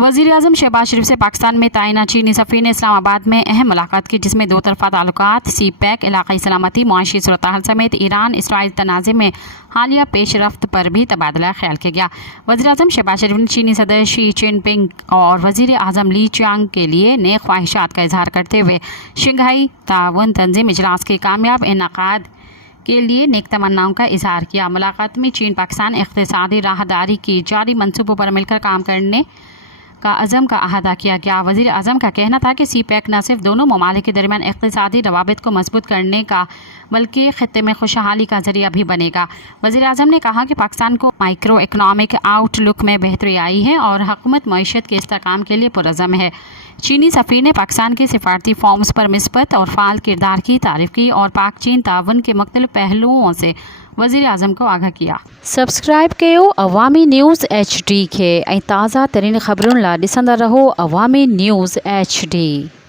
वज़ीर-ए-आज़म शहबाज शरीफ से पाकिस्तान में तैनात चीनी सफ़ीर ने इस्लामाबाद में अहम मुलाकात की, जिसमें दो तरफ़ा ताल्लुकात, सी पैक, इलाक़ाई सलामती, मुआशी सूरत-ए-हाल समेत ईरान इसराइल तनाज़े में हालिया पेश रफ्त पर भी तबादला ख्याल किया गया। वज़ीर-ए-आज़म शहबाज शरीफ ने चीनी सदर शी जिनपिंग और वज़ीर-ए-आज़म ली च्यांग के लिए नेक ख्वाहिशात का इजहार करते हुए शंघाई ताउन तंजीम इजलास के कामयाब इनेकाद के लिए नेक तमन्नाओं का इजहार किया। मुलाकात में चीन पाकिस्तान इक़्तिसादी राहदारी की जारी मंसूबों पर मिलकर काम करने का अज़म का अहाता किया गया। वज़ीर आज़म का कहना था कि सी पैक न सिर्फ दोनों ममालिक के दरमियान इक़्तिसादी रवाबित को मजबूत करने का बल्कि ख़ित्ते में खुशहाली का ज़रिया भी बनेगा। वज़ीर आज़म ने कहा कि पाकिस्तान को माइक्रो इकनॉमिक आउटलुक में बेहतरी आई है और हुकूमत मईशत के इस्तेहकाम के लिए पुरज़म है। चीनी सफ़ीर ने पाकिस्तान की सिफारती फॉर्म्स पर मिस्बत और फ़ाल किरदार की तारीफ़ की और पाक चीन ताउन के मुख्तलिफ़ पहलुओं से वज़ीर आज़म को आगाह किया। सब्सक्राइब कयो अवामी न्यूज़ HD खे ऐं ताज़ा तरीन ख़बरुनि लाइ ॾिसंदा रहो अवामी न्यूज़ HD।